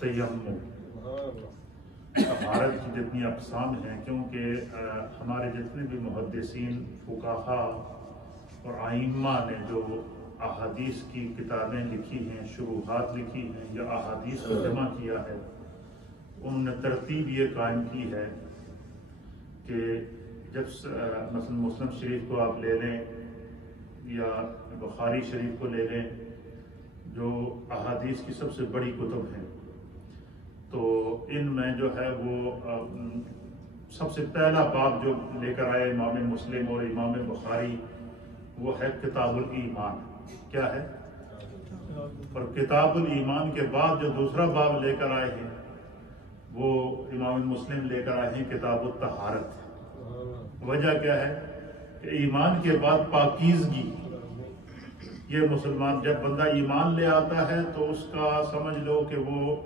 تیمم، طہارت کی جتنی اقسام ہیں، کیونکہ ہمارے جتنے بھی محدثین، فقہا اور ائمہ نے جو احادیث کی کتابیں لکھی ہیں، شروحات لکھی ہیں یا احادیث کو جمع کیا ہے، انہوں نے ترتیب یہ قائم کی ہے کہ جب مثلا مسلم شریف کو آپ لے لیں یا بخاری شریف کو لے لیں، جو احادیث کی سب سے بڑی کتب ہیں، تو ان میں جو ہے وہ سب سے پہلا باب جو لے کر آئے امام مسلم اور امام بخاری، وہ ہے کتاب الایمان۔ کیا ہے؟ اور کتاب الایمان کے بعد جو دوسرا باب لے کر آئے ہیں وہ امام مسلم لے کر آئے ہیں کتاب الطہارت۔ وجہ کیا ہے کہ ایمان کے بعد پاکیزگی، یہ مسلمان جب بندہ ایمان لے آتا ہے تو اس کا سمجھ لو کہ وہ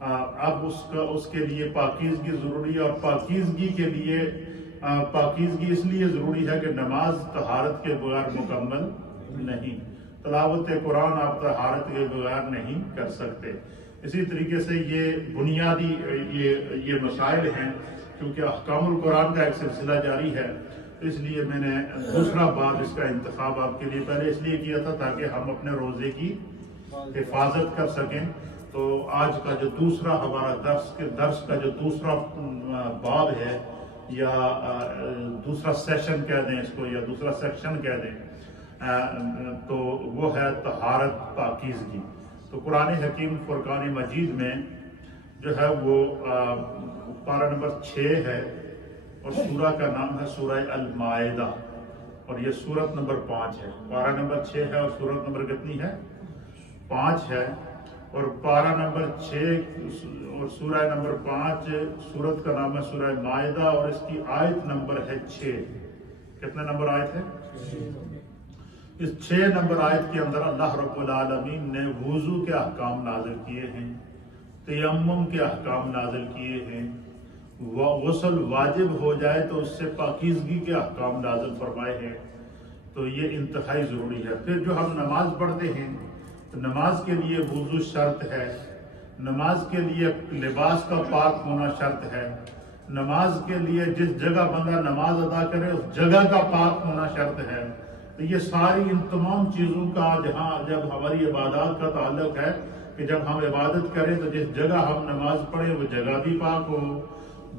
اب اس کے لیے پاکیزگی ضروری ہے، اور پاکیزگی کے لیے پاکیزگی اس لیے ضروری ہے کہ نماز طہارت کے بغیر مکمل نہیں، تلاوت قرآن آپ طہارت کے بغیر نہیں کر سکتے۔ اسی طریقے سے یہ بنیادی یہ مسائل ہیں، کیونکہ احکام القرآن کا ایک سلسلہ جاری ہے، اس لیے میں نے دوسرا باب اس کا انتخاب آپ کے لیے پہلے اس لیے کیا تھا تاکہ ہم اپنے روزے کی حفاظت کر سکیں۔ تو آج کا جو دوسرا ہمارا درس کا جو دوسرا باب ہے یا دوسرا سیشن کہہ دیں اس کو یا دوسرا سیکشن کہہ دیں، تو وہ ہے طہارت، پاکیزگی۔ تو قرآن حکیم فرقان مجید میں جو ہے وہ پارہ نمبر 6 ہے اور سورہ کا نام ہے سورہ المائدہ، اور یہ سورت نمبر 5 ہے۔ پارہ نمبر 6 ہے اور سورت نمبر کتنی ہے؟ 5 ہے، اور پارہ نمبر 6 اور سورہ نمبر 5، سورت کا نام ہے سورہ مائدہ اور اس کی آیت نمبر ہے 6۔ کتنے نمبر آیت ہے؟ اس 6 نمبر آیت کے اندر اللہ رب العالمین نے وضو کے احکام نازل کیے ہیں، تیمم کے احکام نازل کیے ہیں، غسل واجب ہو جائے تو اس سے پاکیزگی کے احکام نازل فرمائے ہیں۔ تو یہ انتہائی ضروری ہے۔ پھر جو ہم نماز پڑھتے ہیں تو نماز کے لیے وضو شرط ہے، نماز کے لیے لباس کا پاک ہونا شرط ہے، نماز کے لیے جس جگہ بندہ نماز ادا کرے اس جگہ کا پاک ہونا شرط ہے۔ تو یہ ساری ان تمام چیزوں کا جب ہماری عبادات کا تعلق ہے کہ جب ہم عبادت کریں تو جس جگہ ہم نماز پڑھیں وہ جگہ بھی پاک ہو،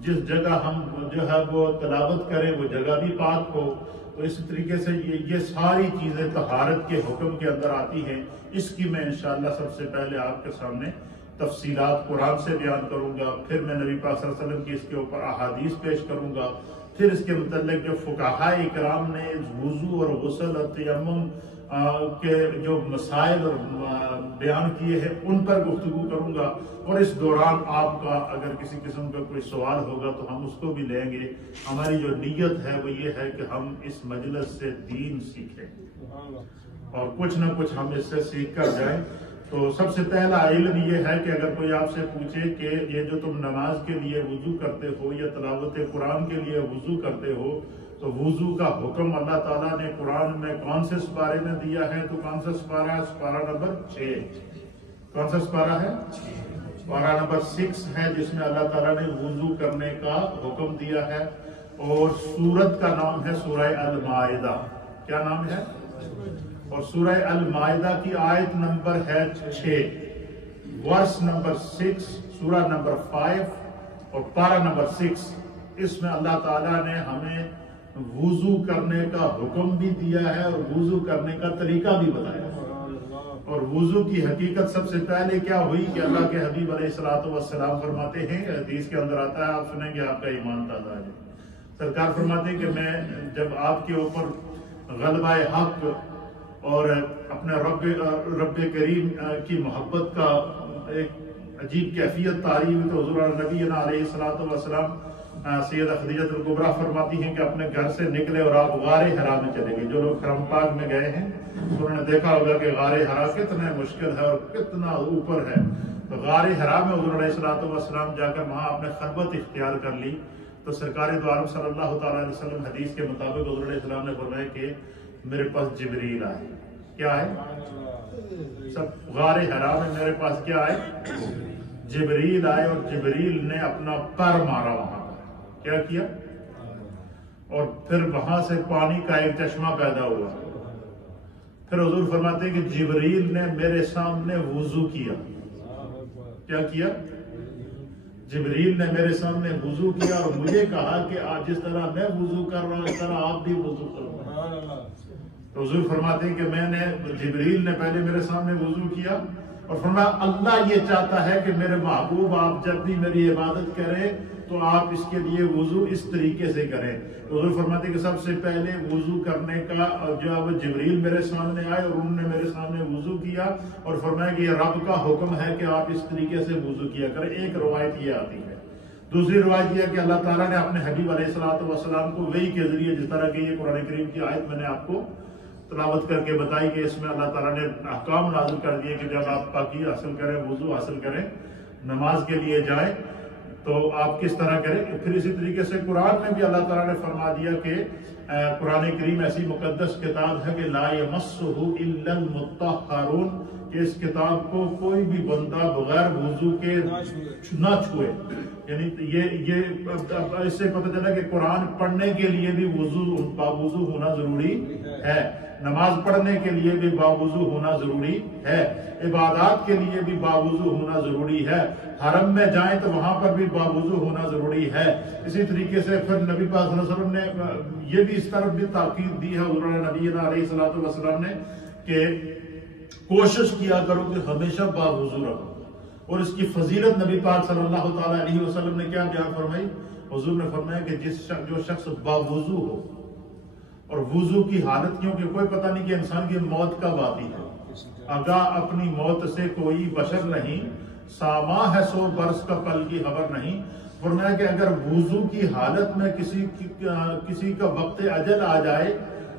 جس جگہ ہم جو ہے وہ تلاوت کریں وہ جگہ بھی پاک ہو۔ تو اس طریقے سے یہ ساری چیزیں طہارت کے حکم کے اندر آتی ہیں۔ اس کی میں انشاءاللہ سب سے پہلے آپ کے سامنے تفصیلات قرآن سے بیان کروں گا، پھر میں نبی پاک صلی اللہ علیہ وسلم کی اس کے اوپر احادیث پیش کروں گا، پھر اس کے متعلق جو فقہاء اکرام نے وضو اور غسل اور تیمم کے جو مسائل بیان کیے ہیں ان پر گفتگو کروں گا، اور اس دوران آپ کا اگر کسی قسم کا کوئی سوال ہوگا تو ہم اس کو بھی لیں گے۔ ہماری جو نیت ہے وہ یہ ہے کہ ہم اس مجلس سے دین سیکھیں اور کچھ نہ کچھ ہم اس سے سیکھ کر جائیں۔ تو سب سے پہلا علم یہ ہے کہ اگر کوئی آپ سے پوچھے کہ یہ جو تم نماز کے لیے وضو کرتے ہو یا تلاوت قرآن کے لیے وضو کرتے ہو، تو وضو کا حکم اللہ تعالیٰ نے قرآن میں کون سے سپارے میں دیا ہے؟ تو کون سا سپارہ ہے؟ سپارہ نمبر 6۔ کون سا سپارہ ہے؟ سپارہ نمبر 6 ہے، جس میں اللہ تعالیٰ نے وضو کرنے کا حکم دیا ہے، اور سورت کا نام ہے سورہ المائدہ۔ کیا نام ہے؟ اور سورہ المائدہ کی آیت نمبر ہے 6، ورس نمبر 6، سورہ نمبر 5 اور پارہ نمبر 6۔ اس میں اللہ تعالیٰ نے ہمیں وضو کرنے کا حکم بھی دیا ہے اور وضو کرنے کا طریقہ بھی بتایا ہے۔ اور وضو کی حقیقت سب سے پہلے کیا ہوئی کہ اللہ کے حبیب علیہ الصلوۃ والسلام فرماتے ہیں، حدیث کے اندر آتا ہے، آپ سنیں گے آپ کا ایمان تازہ ہے۔ سرکار فرماتے ہیں کہ میں جب آپ کے اوپر غلبہ حق اور اپنے رب کریم کی محبت کا ایک عجیب کیفیت طاری ہوئی تو حضور نبی علیہ الصلوۃ والسلام سیدہ خدیجہ الکبریٰ فرماتی ہیں کہ اپنے گھر سے نکلے اور آپ غار حرا میں چلے گئے۔ جو لوگ حرم پاک میں گئے ہیں انہوں نے دیکھا ہوگا کہ غار حرا کتنا مشکل ہے اور کتنا اوپر ہے۔ تو غار حرا میں حضور علیہ الصلوۃ والسلام جا کر وہاں اپنے خلوت اختیار کر لی، تو سرکار دو عالم صلی اللہ تعالیٰ علیہ وسلم حدیث کے مطابق حضور علیہ السلام نے فرمایا کہ میرے پاس جبریل آئے۔ کیا ہے؟ سب غار حرا میں میرے پاس کیا آئے؟ جبریل آئے اور جبریل نے اپنا پر مارا وہاں پر، کیا کیا؟ اور پھر وہاں سے پانی کا ایک چشمہ پیدا ہوا۔ پھر حضور فرماتے ہیں کہ جبریل نے میرے سامنے وضو کیا، کیا کیا؟ جبریل نے میرے سامنے وضو کیا اور مجھے کہا کہ آج جس طرح میں وضو کر رہا ہوں اس طرح آپ بھی وضو کرو۔ تو حضور فرماتے ہیں کہ میں نے، جبریل نے پہلے میرے سامنے وضو کیا اور فرمایا اللہ یہ چاہتا ہے کہ میرے محبوب آپ جب بھی میری عبادت کریں تو آپ اس کے لیے وضو اس طریقے سے کریں۔ حضور فرماتے ہیں کہ سب سے پہلے وضو کرنے کا جو جبریل میرے سامنے آئے اور انہوں نے میرے سامنے وضو کیا اور فرمایا کہ یہ رب کا حکم ہے کہ آپ اس طریقے سے وضو کیا کریں۔ ایک روایت یہ آتی ہے۔ دوسری روایت یہ ہے کہ اللہ تعالیٰ نے اپنے حبیب علیہ السلام کو وحی کے ذریعے، جس طرح کہ یہ قرآن کریم کی آیت میں نے آپ کو تلاوت کر کے بتائی کہ اس میں اللہ تعالیٰ نے احکام نازل کر دیے کہ جب آپ پاکی حاصل کریں، وضو حاصل کریں، نماز کے لیے جائیں تو آپ کس طرح کریں۔ پھر اسی طریقے سے قرآن میں بھی اللہ تعالیٰ نے فرما دیا کہ قرآن کریم ایسی مقدس کتاب ہے کہ لا یمسہ الا المطہرون، کہ اس کتاب کو کوئی بھی بندہ بغیر وضو کے نہ چھوئے۔ یعنی یہ اس سے پتہ چلا کہ قرآن پڑھنے کے لیے بھی باوضو ہونا ضروری ہے، نماز پڑھنے کے لیے بھی باوضو ہونا ضروری ہے، عبادات کے لیے بھی باوضو ہونا ضروری ہے، حرم میں جائیں تو وہاں پر بھی باوضو ہونا ضروری ہے۔ اسی طریقے سے پھر نبی پاک صلی اللہ علیہ وسلم نے یہ بھی اس طرف بھی تاکید دی ہے حضور نبی علیہ الصلوۃ والسلام نے کہ کوشش کیا کرو کہ ہمیشہ باوضو رہو۔ اور اس کی فضیلت نبی پاک صلی اللہ تعالیٰ علیہ وسلم نے کیا بیان فرمائی؟ حضور نے فرمایا کہ جو شخص باوضو ہو اور وضو کی حالت، کیونکہ کوئی پتہ نہیں کہ انسان کی موت کب آتی ہے، آگاہ اپنی موت سے کوئی بشر نہیں، ساما ہے 100 برس کا پل کی خبر نہیں۔ فرمایا کہ اگر وضو کی حالت میں کسی کا وقت اجل آ جائے،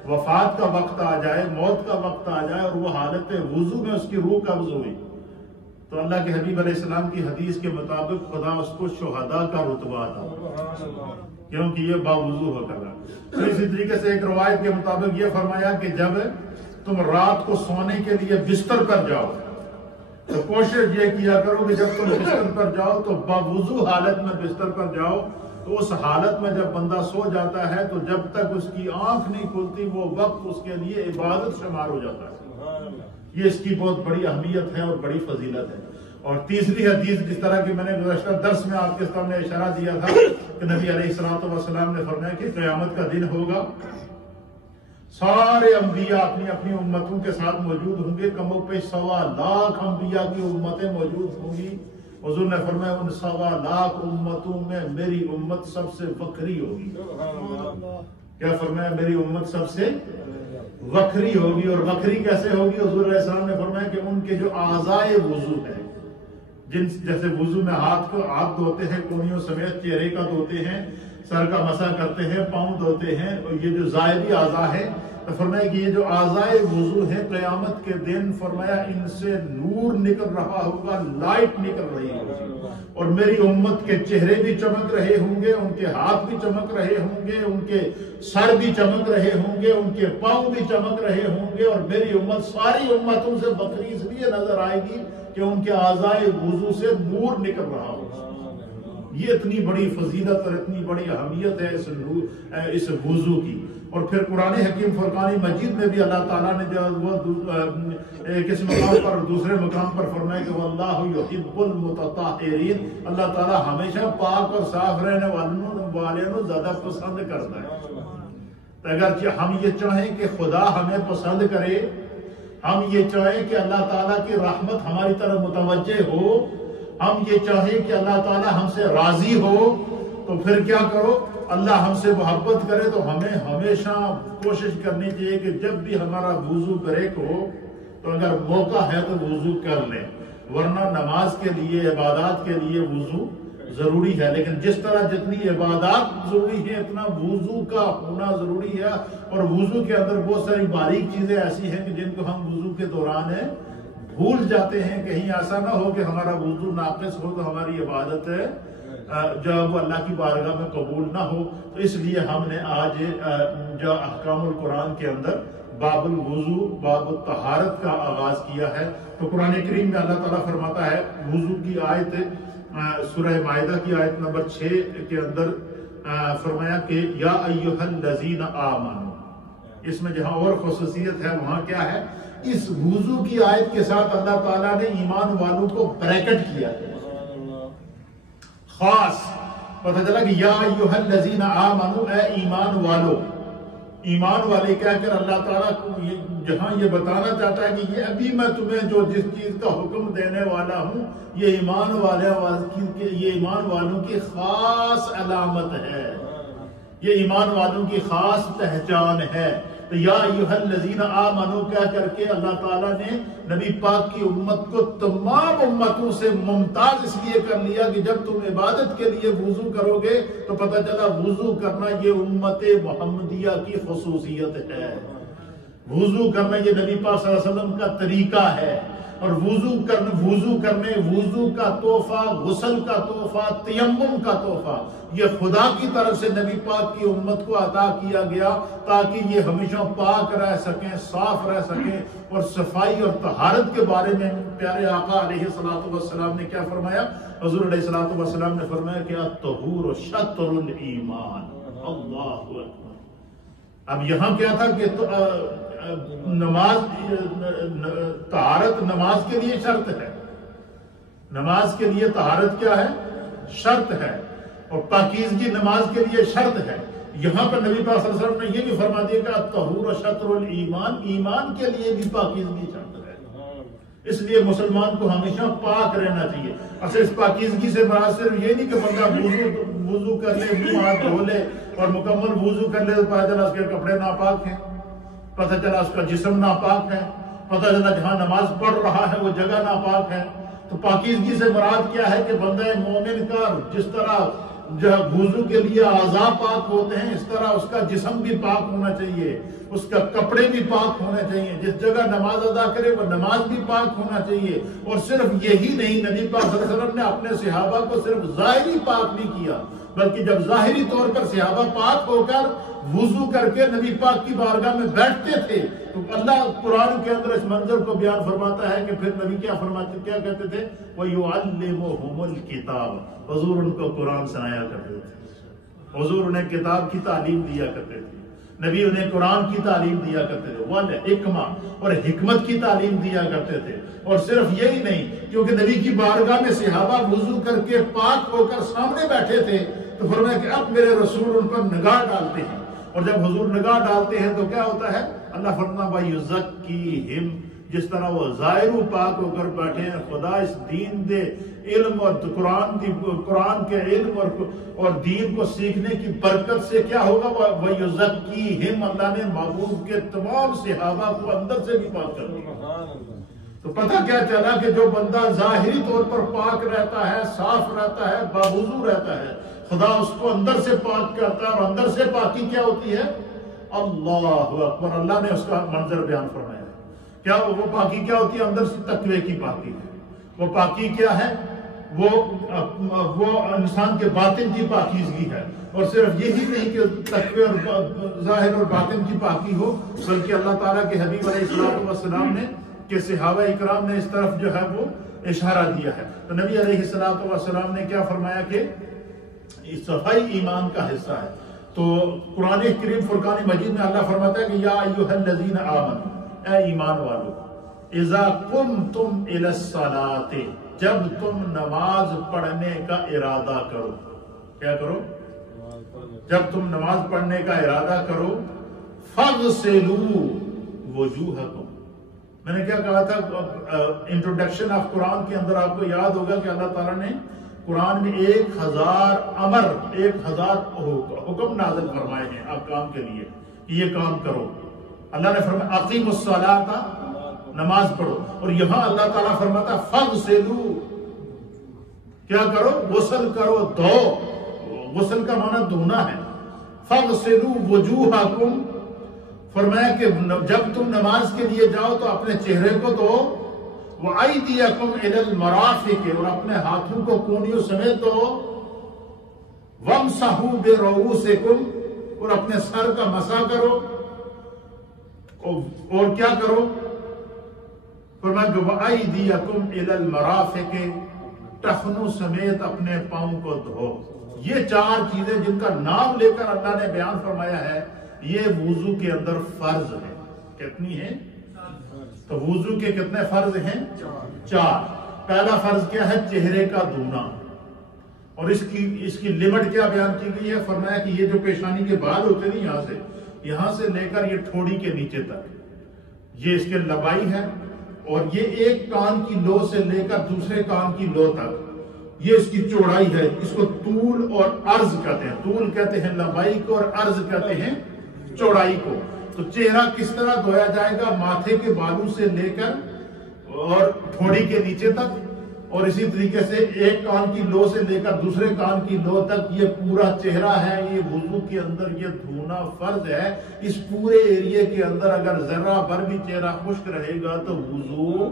وفات کا وقت آ جائے، موت کا وقت آ جائے اور وہ حالت وضو میں اس کی روح قبض ہوئی، تو اللہ کے حبیب علیہ السلام کی حدیث کے مطابق خدا اس کو شہداء کا رتبہ عطا، کیونکہ یہ باوضو ہو کر رہا۔ تو اسی طریقے سے ایک روایت کے مطابق یہ فرمایا کہ جب تم رات کو سونے کے لیے بستر پر جاؤ تو کوشش یہ کیا کرو کہ جب تم بستر پر جاؤ تو باوضو حالت میں بستر پر جاؤ، تو اس حالت میں جب بندہ سو جاتا ہے تو جب تک اس کی آنکھ نہیں کھلتی وہ وقت اس کے لیے عبادت شمار ہو جاتا ہے۔ یہ اس کی بہت بڑی اہمیت ہے اور بڑی فضیلت ہے۔ اور تیسری حدیث، جس طرح کہ میں نے گزشتہ درس میں آپ کے سامنے اشارہ دیا تھا کہ نبی علیہ الصلوۃ والسلام نے فرمایا کہ قیامت کا دن ہوگا، سارے انبیاء اپنی اپنی امتوں کے ساتھ موجود ہوں گے، کم و بیش 1.25 لاکھ انبیاء کی امتیں موجود ہوں گی۔ حضور نے فرمایا ان 1.25 لاکھ امتوں میں میری امت سب سے وکری ہوگی۔ کیا فرمایا؟ میری امت سب سے وکری ہوگی۔ اور وکری کیسے ہوگی؟ حضور علیہ السلام نے فرمایا کہ ان کے جو اعضائے وضو ہیں، جیسے وضو میں ہاتھ دھوتے ہیں کونیوں سمیت، چہرے کا دھوتے ہیں، سر کا مسح کرتے ہیں، پاؤں دھوتے ہیں، اور یہ جو زائدی اعضاء ہیں، تو فرمایا کہ یہ جو اعضائے وضو ہیں قیامت کے دن فرمایا ان سے نور نکل رہا ہوگا، لائٹ نکل رہی ہوگی، اور میری امت کے چہرے بھی چمک رہے ہوں گے، ان کے ہاتھ بھی چمک رہے ہوں گے، ان کے سر بھی چمک رہے ہوں گے، ان کے پاؤں بھی چمک رہے ہوں گے، اور میری امت ساری امتوں سے بکری اس لیے نظر آئے گی کہ ان کے اعضائے وضو سے نور نکل رہا ہوگا۔ یہ اتنی بڑی فضیلت اور اتنی بڑی اہمیت ہے اس وضو کی۔ اور پھر قرآن حکیم فرقان مجید میں بھی اللہ تعالیٰ نے ایک اس مقام پر دوسرے مقام پر فرمایا کہ واللہ یحب المتطہرین، اللہ تعالیٰ ہمیشہ پاک اور صاف رہنے والوں زیادہ پسند کرتا ہے۔ اگر ہم یہ چاہیں کہ خدا ہمیں پسند کرے، ہم یہ چاہیں کہ اللہ تعالیٰ کی رحمت ہماری طرف متوجہ ہو، ہم یہ چاہیں کہ اللہ تعالیٰ ہم سے راضی ہو، تو پھر کیا کرو؟ اللہ ہم سے محبت کرے تو ہمیں ہمیشہ کوشش کرنی چاہیے کہ جب بھی ہمارا وضو بریک ہو تو اگر موقع ہے تو وضو کر لیں، ورنہ نماز کے لیے، عبادات کے لیے وضو ضروری ہے۔ لیکن جس طرح جتنی عبادات ضروری ہے اتنا وضو کا ہونا ضروری ہے، اور وضو کے اندر بہت ساری باریک چیزیں ایسی ہیں کہ جن کو ہم وضو کے دوران بھول جاتے ہیں۔ کہیں ایسا نہ ہو کہ ہمارا وضو ناقص ہو تو ہماری عبادت جو وہ اللہ کی بارگاہ میں قبول نہ ہو۔ تو اس لیے ہم نے آج جو احکام القرآن کے اندر باب الوضو، باب الطہارت کا آغاز کیا ہے۔ تو قرآن کریم میں اللہ تعالیٰ فرماتا ہے وضو کی آیت سورہ مائدہ کی آیت نمبر 6 کے اندر فرمایا کہ یا ایھا الذین آمنوا، اس میں جہاں اور خصوصیت ہے وہاں کیا ہے، اس وضو کی آیت کے ساتھ اللہ تعالیٰ نے ایمان والوں کو بریکٹ کیا، خاص پتہ چلا کہ یا ایھا الذین آمنوا، اے ایمان والو۔ ایمان والے کہہ کر اللہ تعالیٰ جہاں یہ بتانا چاہتا ہے کہ یہ ابھی میں تمہیں جو جس چیز کا حکم دینے والا ہوں یہ ایمان والوں کی خاص علامت ہے، یہ ایمان والوں کی خاص پہچان ہے۔ تو یا ایھا الذین آمنوا کہہ کر کے اللہ تعالیٰ نے نبی پاک کی امت کو تمام امتوں سے ممتاز اس لیے کر لیا کہ جب تم عبادت کے لیے وضو کرو گے تو پتہ چلا وضو کرنا یہ امت محمدیہ کی خصوصیت ہے، وضو کرنا یہ نبی پاک صلی اللہ علیہ وسلم کا طریقہ ہے، اور وضو کرنے وضو کا تحفہ، غسل کا تحفہ، تیمم کا تحفہ یہ خدا کی طرف سے نبی پاک کی امت کو عطا کیا گیا تاکہ یہ ہمیشہ پاک رہ سکیں، صاف رہ سکیں۔ اور صفائی اور طہارت کے بارے میں پیارے آقا علیہ الصلوۃ والسلام نے کیا فرمایا؟ حضور علیہ الصلوۃ والسلام نے فرمایا کہ الطہور شطر الایمان، اللہ اکبر۔ اب یہاں کیا تھا کہ نماز، طہارت نماز کے لیے شرط ہے، نماز کے لیے طہارت کیا ہے؟ شرط ہے، اور پاکیزگی نماز کے لیے شرط ہے۔ یہاں پر نبی پاک صلی اللہ علیہ وسلم نے یہ بھی فرما دیا کہ الطہور شطر الایمان، ایمان کے لیے بھی پاکیزگی شرط ہے، اس لیے مسلمان کو ہمیشہ پاک رہنا چاہیے۔ اصل اس پاکیزگی سے مراد صرف یہ نہیں کہ بندہ وضو کر لے، منہ ہاتھ دھو لے اور مکمل وضو کر لے تو پتہ چلا اس کے کپڑے ناپاک ہیں، پتہ چلا اس کا جسم ناپاک ہے، پتہ چلا جہاں نماز پڑھ رہا ہے وہ جگہ ناپاک ہے۔ تو پاکیزگی سے مراد کیا ہے کہ بندہ مومن کا جس طرح وضو کے لیے اعضاء پاک ہوتے ہیں اس طرح اس کا جسم بھی پاک ہونا چاہیے، اس کا کپڑے بھی پاک ہونے چاہیے، جس جگہ نماز ادا کرے وہ نماز بھی پاک ہونا چاہیے۔ اور صرف یہی نہیں، نبی پاک صلی اللہ علیہ وسلم نے اپنے صحابہ کو صرف ظاہری پاک نہیں کیا بلکہ جب ظاہری طور پر صحابہ پاک ہو کر وضو کر کے نبی پاک کی بارگاہ میں بیٹھتے تھے تو اللہ قرآن کے اندر اس منظر کو بیان فرماتا ہے کہ پھر نبی کیا کہتے تھے؟ وَيُعَلِّمُهُمُ الْكِتَابَ، حضور ان کو قرآن سنایا کرتے تھے، حضور انہیں کتاب کی تعلیم دیا کرتے تھے، نبی انہیں قرآن کی تعلیم دیا کرتے تھے، والحکمہ، اور حکمت کی تعلیم دیا کرتے تھے۔ اور صرف یہی نہیں، کیونکہ نبی کی بارگاہ میں صحابہ وضو کر کے پاک ہو کر سامنے بیٹھے تھے تو فرمایا کہ اب میرے رسول ان پر نگاہ ڈالتے ہیں، اور جب حضور نگاہ ڈالتے ہیں تو کیا ہوتا ہے؟ اللہ فرماتا ہے وَيُزَكِّيهِمْ، جس طرح وہ ظاہر و پاک ہو کر بیٹھے ہیں، خدا اس دین دے علم اور قرآن کے علم اور دین کو سیکھنے کی برکت سے کیا ہوگا؟ وَيُزَكِّيهِمْ، اللہ نے محبوب کے تمام صحابہ کو اندر سے بھی پاک کر دیا۔ تو پتہ کیا چلا کہ جو بندہ ظاہری طور پر پاک رہتا ہے، صاف رہتا ہے، باوضو رہتا ہے، خدا اس کو اندر سے پاک کرتا ہے، اور اندر سے پاکی کیا ہوتی ہے؟ اللہ اکبر، اللہ نے اس کا منظر بیان فرمایا۔ کیا وہ پاکی کیا ہوتی ہے؟ اندر سے تقوی کی پاکی ہے۔ وہ پاکی کیا ہے؟ وہ انسان کے باطن کی پاکیزگی ہے، اور صرف یہی نہیں کہ تقوی اور ظاہر اور باطن کی پاکی ہو، بلکہ اللہ تعالیٰ کے حبیب علیہ السلام نے کہ صحابہ اکرام نے اس طرف جو ہے وہ اشارہ دیا ہے۔ تو نبی علیہ السلام نے کیا فرمایا کہ صفائی ایمان کا حصہ ہے۔ تو قرآن کریم فرقان مجید میں اللہ فرماتا ہے کہ یا ایھا الذین آمنوا، اے ایمان والو، اذا قمتم الی الصلاۃ، جب تم نماز پڑھنے کا ارادہ کرو، کیا کرو؟ جب تم نماز پڑھنے کا ارادہ کرو، فاغسلوا وجوہکم، میں نے کیا کہا تھا انٹروڈکشن آف قرآن کے اندر؟ آپ کو یاد ہوگا کہ اللہ تعالیٰ نے قرآن میں 1000 امر، 1000 حکم نازل فرمائے ہیں آپ کام کے لیے کہ یہ کام کرو۔ اللہ نے فرمایا اقیموا الصلاۃ، نماز پڑھو، اور یہاں اللہ تعالیٰ فرماتا فاغسلوا، کیا کرو؟ غسل کرو، دھو۔ غسل کا معنی دھونا ہے۔ فاغسلوا وجوہکم، فرمایا کہ جب تم نماز کے لیے جاؤ تو اپنے چہرے کو دھو، وَأَيْدِيَكُمْ إِلَى الْمَرَافِقِ، اور اپنے ہاتھوں کو کونیوں سمیت دھو، وَامْسَحُوا بِرُؤُوسِكُمْ، اور اپنے سر کا مسح کرو، اور کیا کرو؟ فرمایا کہ وَأَيْدِيَكُمْ إِلَى الْمَرَافِقِ، ٹخنوں سمیت اپنے پاؤں کو دھو۔ یہ چار چیزیں جن کا نام لے کر اللہ نے بیان فرمایا ہے، یہ وضو کے اندر فرض ہے۔ کتنی ہیں؟ تو وضو کے کتنے فرض ہیں؟ چار۔ پہلا فرض کیا ہے؟ چہرے کا دھونا، اور اس کی لمٹ کیا بیان کی گئی ہے؟ فرمایا کہ یہ جو پیشانی کے بال ہوتے ہیں یہاں سے لے کر یہ ٹھوڑی کے نیچے تک، یہ اس کے لمبائی ہے، اور یہ ایک کان کی لو سے لے کر دوسرے کان کی لو تک یہ اس کی چوڑائی ہے۔ اس کو طول اور عرض کہتے ہیں۔ طول کہتے ہیں لمبائی کو، اور عرض کہتے ہیں چوڑائی کو۔ تو چہرہ کس طرح دھویا جائے گا؟ ماتھے کے بالوں سے لے کر اور ٹھوڑی کے نیچے تک، اور اسی طریقے سے ایک کان کی لو سے لے کر دوسرے کان کی لو تک یہ پورا چہرہ ہے۔ یہ وضو کے اندر یہ دھونا فرض ہے۔ اس پورے ایریے کے اندر اگر ذرہ بھر بھی چہرہ خشک رہے گا تو وضو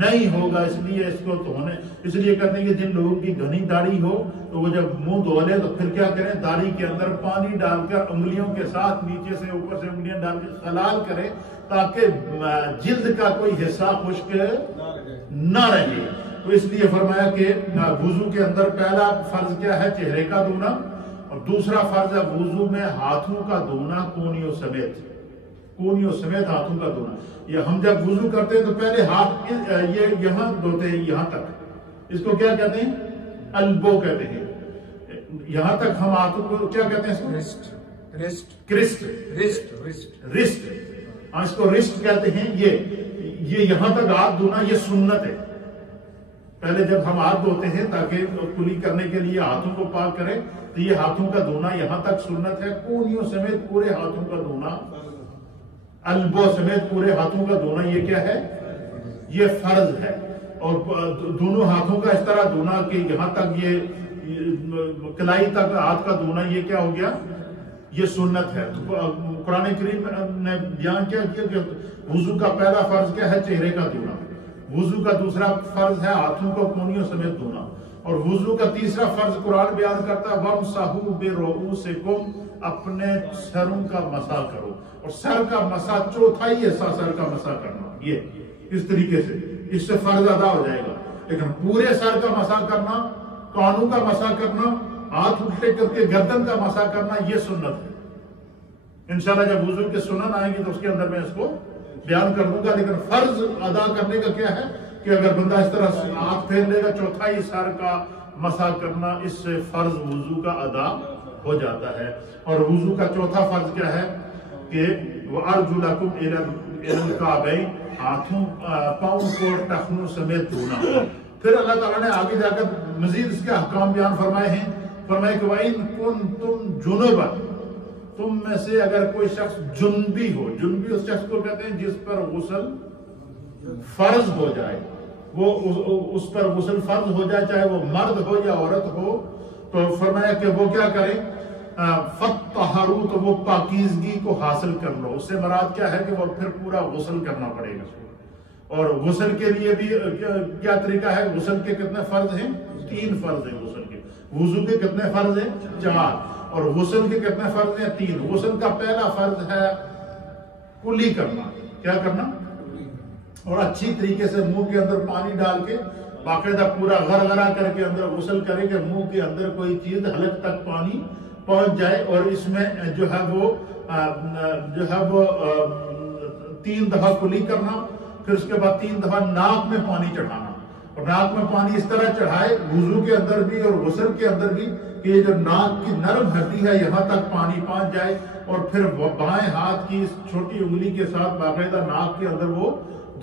نہیں ہوگا، اس لیے اس کو دھونے، اس لیے کہتے ہیں کہ جن لوگوں کی گھنی داڑھی ہو تو وہ جب منہ دھو لے تو پھر کیا کریں؟ داڑھی کے اندر پانی ڈال کر انگلیوں کے ساتھ نیچے سے اوپر سے انگلیاں ڈال کے خلال کریں تاکہ جلد کا کوئی حصہ خشک نہ رہے۔ تو اس لیے فرمایا کہ وضو کے اندر پہلا فرض کیا ہے؟ چہرے کا دھونا، اور دوسرا فرض ہے وضو میں ہاتھوں کا دھونا، کونیوں سمیت ہاتھوں کا دھونا۔ یہ ہم جب وضو کرتے ہیں تو پہلے ہاتھ یہ یہاں دھوتے ہیں، یہاں تک، اس کو کیا کہتے ہیں؟ البو کہتے ہیں۔ یہاں تک ہم ہاتھوں کو کیا کہتے ہیں؟ رسٹ، اس کو رسٹ کہتے ہیں۔ یہ یہاں تک ہاتھ دھونا یہ سنت ہے۔ پہلے جب ہم ہاتھ دھوتے ہیں تاکہ کلی کرنے کے لیے ہاتھوں کو پاک کریں تو یہ ہاتھوں کا دھونا یہاں تک سنت ہے۔ کونیوں سمیت پورے ہاتھوں کا دھونا، البو سمیت پورے ہاتھوں کا دھونا یہ کیا ہے؟ یہ فرض ہے۔ اور دونوں ہاتھوں کا اس طرح دھونا کہ یہاں تک یہ کلائی تک ہاتھ کا دھونا یہ کیا ہو گیا؟ یہ سنت ہے۔ قرآن کریم نے بیان کیا کہ وضو کا پہلا فرض کیا ہے؟ چہرے کا دھونا۔ وضو کا دوسرا فرض ہے ہاتھوں کو کونیوں سمیت دھونا، اور وضو کا تیسرا فرض قرآن بیان کرتا ہے وَامْسَحُوا بِرُؤُوسِكُمْ، اپنے سروں کا مسح کرو۔ اور سر کا مسح چوتھائی حصہ سر کا مسح کرنا، یہ اس طریقے سے، اس سے فرض ادا ہو جائے گا۔ لیکن پورے سر کا مسح کرنا، کانوں کا مسح کرنا، ہاتھ الٹے کر کے گردن کا مسح کرنا یہ سنت ہے۔ انشاءاللہ جب وضو کے سنن آئیں گی تو اس کے اندر میں اس کو بیان کر دوں گا۔ لیکن فرض ادا کرنے کا کیا ہے کہ اگر بندہ اس طرح ہاتھ پھیر لے گا چوتھائی سر کا مسح کرنا، اس سے فرض وضو کا ادا ہو جاتا ہے۔ اور وضو کا چوتھا فرض کیا ہے کہ وَأَرْجُلَكُمْ إِلَى الْكَعْبَيْنِ، ہاتھوں پاؤں کو ٹخنوں سمیت دھونا۔ پھر اللہ تعالیٰ نے آگے جا کر مزید اس کے احکام بیان فرمائے ہیں۔ فرمائے کہ وَإِن كُنتُمْ جُنُبًا، تم میں سے اگر کوئی شخص جنبی ہو، جنبی اس شخص کو کہتے ہیں جس پر غسل فرض ہو جائے، وہ اس پر غسل فرض ہو جائے، چاہے وہ مرد ہو یا عورت ہو، تو فرمایا کہ وہ کیا کرے؟ فَطَّهَرُوا، تو وہ پاکیزگی کو حاصل کر لو۔ اس سے مراد کیا ہے کہ وہ پھر پورا غسل کرنا پڑے گا۔ اور غسل کے لیے بھی کیا طریقہ ہے؟ غسل کے کتنے فرض ہیں؟ 3 فرض ہیں غسل کے۔ وضو کے کتنے فرض ہیں؟ 4۔ اور غسل کے کتنے فرض ہیں؟ 3۔ غسل کا پہلا فرض ہے کلی کرنا، کیا کرنا؟ اور اچھی طریقے سے منہ کے اندر پانی ڈال کے باقاعدہ پورا غرغرہ کر کے اندر غسل کرے کہ منہ کے اندر کوئی چیز حلق تک پانی پہنچ جائے، اور اس میں جو ہے وہ 3 دفعہ کلی کرنا، پھر اس کے بعد 3 دفعہ ناک میں پانی چڑھانا۔ اور ناک میں پانی اس طرح چڑھائے وضو کے اندر بھی اور غسل کے اندر بھی کہ یہ جو ناک کی نرم ہڈی ہے یہاں تک پانی پہنچ جائے، اور پھر بائیں ہاتھ کی اس چھوٹی انگلی کے ساتھ باقاعدہ ناک کے اندر وہ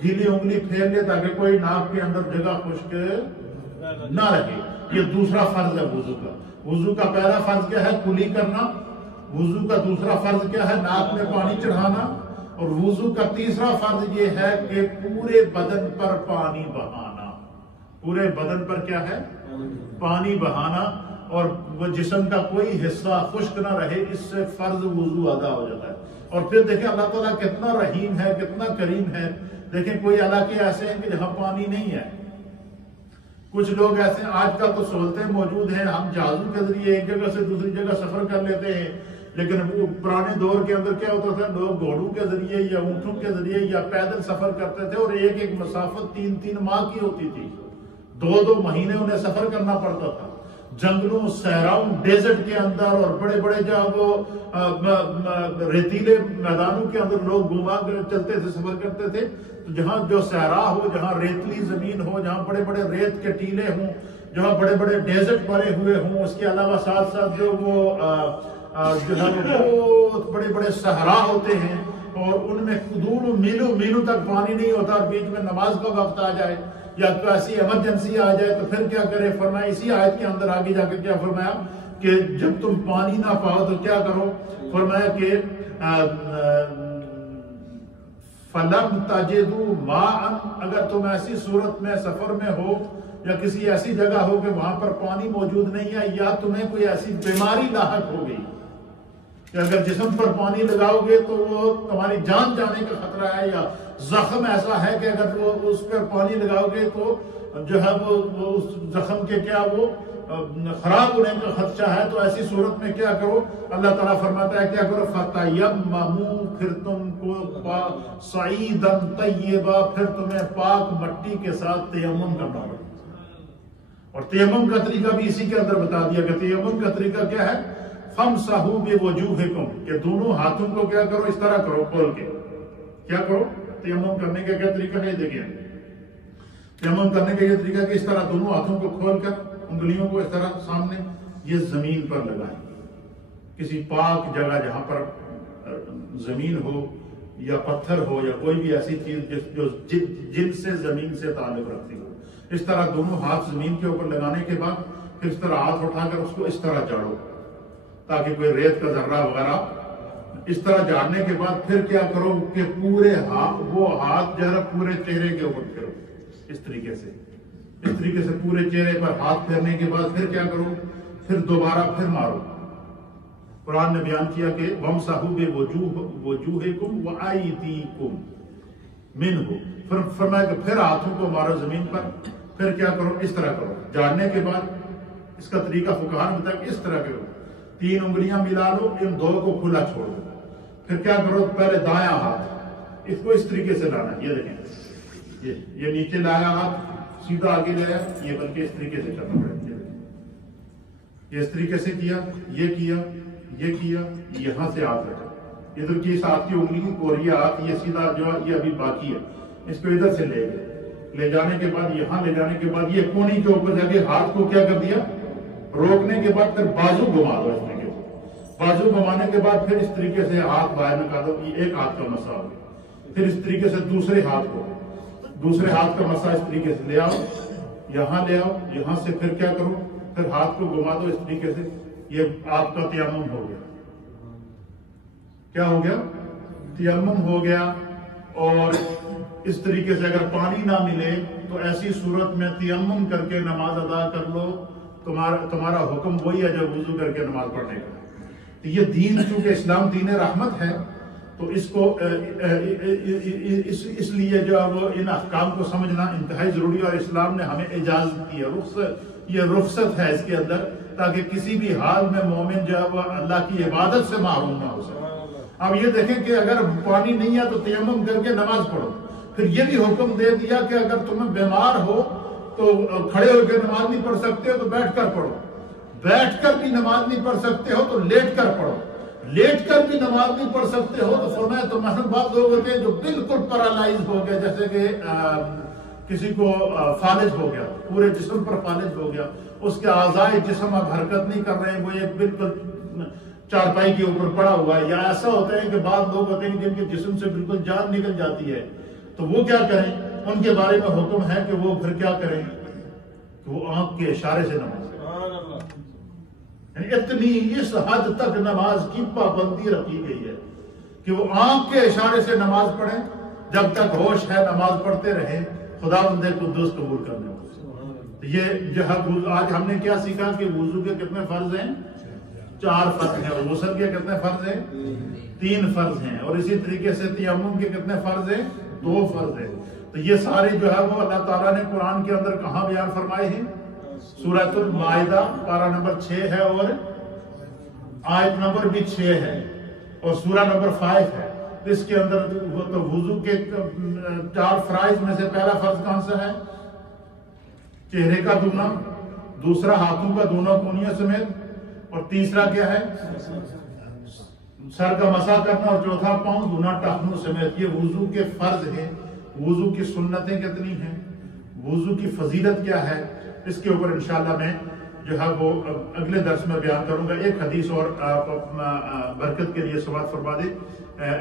گیلی انگلی پھیر لے تاکہ کوئی ناک کے اندر جگہ خشک نہ رہے۔ یہ دوسرا فرض ہے وضو کا۔ وضو کا پہلا فرض کیا ہے؟ کلی کرنا۔ وضو کا دوسرا فرض کیا ہے؟ ناک میں پانی چڑھانا۔ اور وضو کا تیسرا فرض یہ ہے کہ پورے بدن پر پانی بہانا۔ پورے بدن پر کیا ہے؟ پانی بہانا، اور وہ جسم کا کوئی حصہ خشک نہ رہے، اس سے فرض وضو ادا ہو جاتا ہے۔ اور پھر دیکھیں اللہ تعالیٰ کتنا رحیم ہے، کتنا کریم ہے۔ دیکھیں کوئی علاقے ایسے ہیں کہ جہاں پانی نہیں ہے، کچھ لوگ ایسے ہیں، آج کل تو سہولتیں موجود ہیں، ہم جہازوں کے ذریعے ایک جگہ سے دوسری جگہ سفر کر لیتے ہیں، لیکن وہ پرانے دور کے اندر کیا ہوتا تھا، لوگ گھوڑوں کے ذریعے یا اونٹوں کے ذریعے یا پیدل سفر کرتے تھے، اور ایک ایک مسافت 3 ماہ کی ہوتی تھی، 2 مہینے انہیں سفر کرنا پڑتا تھا، جنگلوں، صحراؤں، ڈیزرٹ کے اندر، اور بڑے بڑے جہاں وہ ریتیلے میدانوں کے اندر لوگ گھوما چلتے تھے، سفر کرتے تھے۔ تو جہاں جو صحرا ہو، جہاں ریتلی زمین ہو، جہاں بڑے بڑے ریت کے ٹیلے ہوں، جہاں بڑے بڑے ڈیزرٹ بنے ہوئے ہوں، اس کے علاوہ ساتھ ساتھ جو وہ جو ہے بہت بڑے بڑے صحرا ہوتے ہیں، اور ان میں دوروں میلوں تک پانی نہیں ہوتا، اور بیچ میں نماز کا وقت آ جائے یا کوئی ایسی ایمرجنسی آ جائے تو پھر کیا کرے؟ فرمایا اسی آیت کے اندر آگے جا کے کیا فرمایا کہ جب تم پانی نہ پاؤ تو کیا کرو؟ فرمایا کہ فَلَمْ تَجِدُوا مَاءً، اگر تم ایسی صورت میں سفر میں ہو یا کسی ایسی جگہ ہو کہ وہاں پر پانی موجود نہیں ہے، یا تمہیں کوئی ایسی بیماری لاحق ہو گئی کہ اگر جسم پر پانی لگاؤ گے تو وہ تمہاری جان جانے کا خطرہ ہے، یا زخم ایسا ہے کہ اگر وہ اس پر پانی لگاؤ گے تو جو ہے وہ اس زخم کے کیا وہ خراب ہونے کا خدشہ ہے، تو ایسی صورت میں کیا کرو؟ اللہ تعالیٰ فرماتا ہے کیا کرو؟ فَتَيَمَّمُوا، پھر تم کو صَعِيدًا طَيِّبًا، پھر تمہیں پاک مٹی کے ساتھ تیمم کرنا پڑے۔ اور تیمم کا طریقہ بھی اسی کے اندر بتا دیا کہ تیمم کا طریقہ کیا ہے؟ فَامْسَحُوا بِوُجُوهِكُمْ، کہ دونوں ہاتھوں کو کیا کرو؟ اس طرح کرو، کھول کے کیا کرو؟ تیمم کرنے کا کیا طریقہ ہے؟ دیکھیں تیمم کرنے کا یہ طریقہ کہ اس طرح دونوں ہاتھوں کو کھول کر انگلیوں کو اس طرح سامنے یہ زمین پر لگائیں، کسی پاک جگہ جہاں پر زمین ہو یا پتھر ہو یا کوئی بھی ایسی چیز جو جن سے زمین سے تعلق رکھتی ہو، اس طرح دونوں ہاتھ زمین کے اوپر لگانے کے بعد پھر اس طرح ہاتھ اٹھا کر اس کو اس طرح جاڑو تاکہ کوئی ریت کا ذرہ وغیرہ، اس طرح جاڑنے کے بعد پھر کیا کرو کہ پورے وہ ہاتھ جو ہے پورے چہرے کے اوپر پھرو، اس طریقے سے پورے چہرے پر ہاتھ پھیرنے کے بعد پھر کیا کرو؟ پھر دوبارہ پھر مارو۔ قرآن نے بیان کیا کہ وَامْسَحُوا بِوُجُوهِكُمْ وَأَيْدِيكُمْ مِنْهُ، پھر فرمایا کہ پھر ہاتھوں کو مارو زمین پر، پھر کیا کرو؟ اس طرح کرو۔ جاڑنے کے بعد اس کا طریقہ فقہاء نے بتایا کہ اس طرح کرو، 3 انگلیاں ملا لو، ان 2 کو کھلا چھوڑ دو، پھر کیا کرو؟ پہلے دایاں ہاتھ اس کو اس طریقے سے لانا، یہ دیکھیں یہ نیچے لایا ہاتھ سیدھا آگے لایا، یہ بلکہ اس طریقے سے کرنا پڑے، یہ اس طریقے سے کیا، یہ کیا، یہاں سے ہاتھ رکھا، ادھر کی اس ہاتھ کی انگلی اور یہ ہاتھ یہ سیدھا جو یہ ابھی باقی ہے، اس کو ادھر سے لے جانے کے بعد یہاں لے جانے کے بعد یہ کونی کے اوپر جا کے ہاتھ کو کیا کر دیا؟ روکنے کے بعد پھر بازو گھما دو، اس طریقے سے بازو گھمانے کے بعد پھر اس طریقے سے ہاتھ باہر نکال دو، یہ ایک ہاتھ کا مسا ہو گیا، پھر اس طریقے سے دوسرے ہاتھ کا مسا اس طریقے سے لے آؤ، یہاں لے آؤ، یہاں سے پھر کیا کرو؟ پھر ہاتھ کو گھما دو اس طریقے سے، یہ آپ کا تیمم ہو گیا۔ کیا ہو گیا؟ تیمم ہو گیا۔ اور اس طریقے سے اگر پانی نہ ملے تو ایسی صورت میں تیمم کر کے نماز ادا کر لو، تمہارا حکم وہی ہے جو وضو کر کے نماز پڑھنے کا۔ یہ دین چونکہ اسلام دین رحمت ہے تو اس کو اس لیے جو ان احکام کو سمجھنا انتہائی ضروری ہے، اور اسلام نے ہمیں اجازت دی ہے، یہ رخصت ہے اس کے اندر، تاکہ کسی بھی حال میں مومن جو ہے وہ اللہ کی عبادت سے محروم نہ ہو سکے۔ اب یہ دیکھیں کہ اگر پانی نہیں ہے تو تیمم کر کے نماز پڑھو، پھر یہ بھی حکم دے دیا کہ اگر تمہیں بیمار ہو تو کھڑے ہو کے نماز نہیں پڑھ سکتے ہو تو بیٹھ کر پڑھو، بیٹھ کر بھی نماز نہیں پڑھ سکتے ہو تو لیٹ کر پڑھو، لیٹ کر بھی نماز نہیں پڑھ سکتے ہو تو فرمایا تو مثلا بعض لوگ ہوتے ہیں جو بالکل پیرالائز ہو گئے، جیسے کہ کسی کو فالج ہو گیا، پورے جسم پر فالج ہو گیا، اس کے اعضاء جسم اب حرکت نہیں کر رہے ہیں، وہ ایک بالکل چارپائی کے اوپر پڑا ہوا ہے، یا ایسا ہوتا ہے کہ بعض لوگ ہوتے ہیں جن کے جسم سے بالکل جان نکل جاتی ہے، تو وہ کیا کریں؟ ان کے بارے میں حکم ہے کہ وہ پھر کیا کریں کہ وہ آنکھ کے اشارے سے نماز یعنی اتنی اس حد تک نماز کی پابندی رکھی گئی ہے کہ وہ آنکھ کے اشارے سے نماز پڑھیں، جب تک ہوش ہے نماز پڑھتے رہیں، خداوند قدوس قبول کرنے والے۔ یہ جو آج ہم نے کیا سیکھا کہ وضو کے کتنے فرض ہیں؟ 4 فرض ہیں، اور غسل کے کتنے فرض ہیں؟ 3 فرض ہیں، اور اسی طریقے سے تیمم کے کتنے فرض ہیں؟ 2 فرض ہیں۔ تو یہ سارے جو ہے وہ اللہ تعالیٰ نے قرآن کے اندر کہاں بیان فرمائے ہیں؟ سورۃ المائدہ پارہ نمبر 6 ہے اور آیت نمبر بھی 6 ہے اور سورہ نمبر 5 ہے. اس کے اندر تو وضو کے 4 فرائض میں سے پہلا فرض کون سا ہے؟ چہرے کا دھونا، دوسرا ہاتھوں کا دھونا کونیوں سمیت، اور تیسرا کیا ہے؟ سر کا مسح کرنا، اور چوتھا پاؤں دھونا ٹخنوں سمیت. یہ وضو کے فرض ہیں. وضو کی سنتیں کتنی ہیں، وضو کی فضیلت کیا ہے، اس کے اوپر انشاءاللہ میں جو ہے وہ اگلے درس میں بیان کروں گا. ایک حدیث اور برکت کے لیے سماعت فرما دے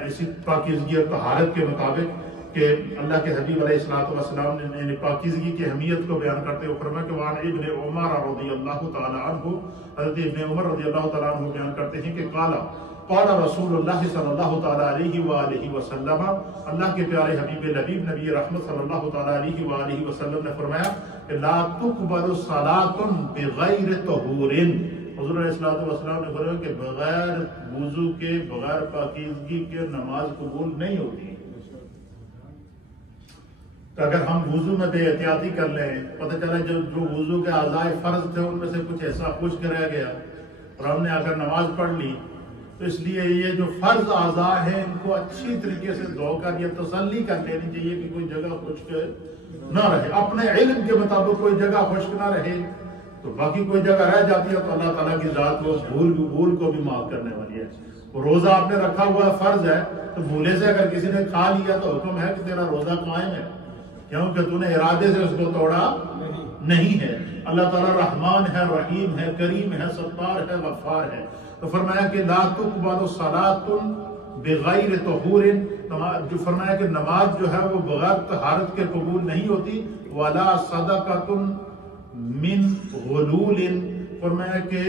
اسی پاکیزگی اور طہارت کے مطابق کہ اللہ کے حبیب علیہ السلام نے پاکیزگی کی اہمیت کو بیان کرتے ہوئے فرمایا کہ وعن ابن عمر رضی اللہ تعالی عنہ، حضرت ابن عمر رضی اللہ تعالی عنہ بیان کرتے ہیں کہ قال رسول اللہ صلی اللہ تعالی علیہ وآلہ وسلم، اللہ کے پیارے حبیب لبیب نبی رحمت صلی اللہ تعالی علیہ وآلہ وسلم نے فرمایا کہ لا تقبل صلاۃ بغیر طہور. حضور علیہ السلام نے فرمایا کہ بغیر وضو کے، بغیر پاکیزگی کے نماز قبول نہیں ہوتی. تو اگر ہم وضو میں بے احتیاطی کر لیں، پتہ چلا جو وضو کے اعضاء فرض تھے ان میں سے کچھ ایسا خشک رہ گیا اور ہم نے اگر نماز پڑھ لی، تو اس لیے یہ جو فرض اعضاء ہیں ان کو اچھی طریقے سے دھو کر یہ تسلی کر لینی چاہیے کہ کوئی جگہ خشک نہ رہے. اپنے علم کے مطابق کوئی جگہ خشک نہ رہے، تو باقی کوئی جگہ رہ جاتی ہے تو اللہ تعالیٰ کی ذات کو بھول کو بھی معاف کرنے والی ہے. روزہ آپ نے رکھا ہوا فرض ہے، تو بھولے سے اگر کسی نے کھا لیا تو حکم ہے کہ تیرا روزہ قائم ہے، کیونکہ تو نے ارادے سے اس کو توڑا نہیں ہے. اللہ تعالیٰ رحمان ہے، رحیم ہے، کریم ہے، ستار ہے، غفار ہے. تو فرمایا کہ لا تقبل صلاۃ بغیر طہور، جو فرمایا کہ نماز جو ہے وہ بغیر طہارت کے قبول نہیں ہوتی. ولا صدقۃ من غلول، فرمایا کہ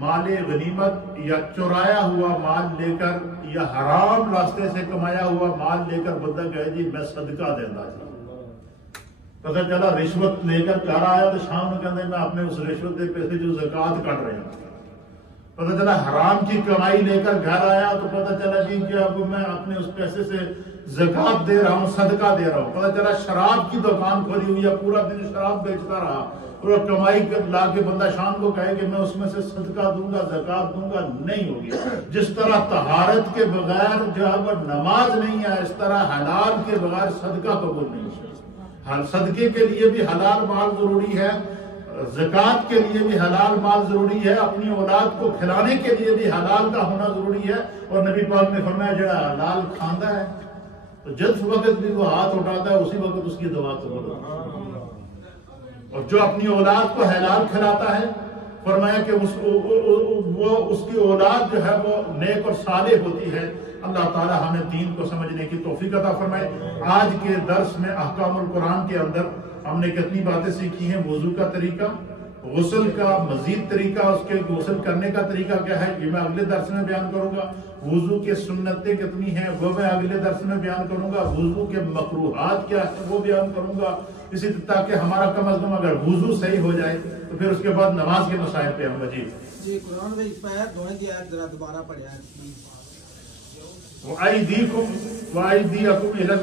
مال غنیمت یا چرایا ہوا مال لے کر یا حرام راستے سے کمایا ہوا مال لے کر بندہ کہے جی میں صدقہ دینا چاہتا ہوں. پتہ چلا رشوت لے کر گھر آیا تو شام میں کہتے میں اپنے اس رشوت کے پیسے جو زکوٰۃ کٹ رہے ہیں. پتہ چلا حرام کی کمائی لے کر گھر آیا تو پتہ چلا جی کہ اب میں اپنے اس پیسے سے زکوٰۃ دے رہا ہوں، صدقہ دے رہا ہوں. پتہ چلا شراب کی دکان کھولی ہوئی ہے، پورا دن شراب بیچتا رہا، اور کمائی لا کے بندہ شام کو کہے کہ میں اس میں سے صدقہ دوں گا، زکوٰۃ دوں گا، نہیں ہوگی. جس طرح طہارت کے بغیر جو ہے وہ نماز نہیں ہے، اس طرح حلال کے بغیر صدقہ قبول نہیں ہے. صدقے کے لیے بھی حلال مال ضروری ہے، زکوٰۃ کے لیے بھی حلال مال ضروری ہے، اپنی اولاد کو کھلانے کے لیے بھی حلال کا ہونا ضروری ہے. اور نبی پاک نے فرمایا جڑا حلال کھاندا ہے تو جس وقت بھی وہ ہاتھ اٹھاتا ہے اسی وقت اس کی دعا قبول ہوتی ہے. اور جو اپنی اولاد کو حلال کھلاتا ہے، فرمایا کہ اس کی اولاد جو ہے وہ نیک اور صالح ہوتی ہے. اللہ تعالی ہمیں دین کو سمجھنے کی توفیق عطا فرمائے. آج کے درس میں احکام القرآن کے اندر ہم نے کتنی باتیں سیکھی ہیں. وضو کا طریقہ، غسل کا مزید طریقہ، اس کے غسل کرنے کا طریقہ کیا ہے یہ میں اگلے درس میں بیان کروں گا. وضو کے سنتیں کتنی ہیں وہ میں اگلے درس میں بیان کروں گا. وضو کے مکروہات کیا ہے وہ بیان کروں گا. اسی تاکہ ہمارا کم از کم اگر وضو صحیح ہو جائے تو پھر اس کے بعد نماز کے مسائل پہ ہم مزید جی قرآن میں اس پہ دعائیں کی آیت ذرا دوبارہ پڑھیں. وَأَيْدِيكُمْ وَأَيْدِيَكُمْ إِلَى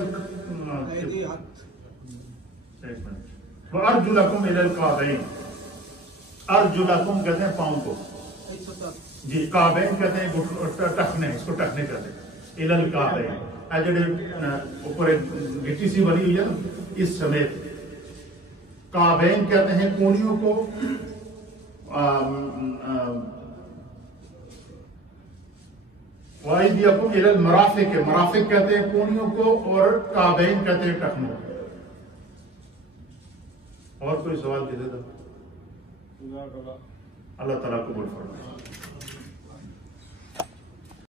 وَأَرْجُلَكُمْ إِلَى الْكَعْبَيْنِ. ارجلکم کہتے ہیں پاؤں کو، جی کعبین کہتے ہیں ٹخنے، اس کو ٹخنے کہتے ہیں. إِلَى الْكَعْبَيْنِ جڑے اوپر گٹی سی بنی ہوئی ہے اس سمیت. کعبین کہتے ہیں کونیوں کو. وَأَيْدِيَكُمْ إِلَى الْمَرَافِقِ، مرافق کہتے ہیں کونیوں کو، اور کعبین کہتے ہیں ٹخنوں. اور کوئی سوال کسی تھا؟ اللہ تعالیٰ قبول فرمائے.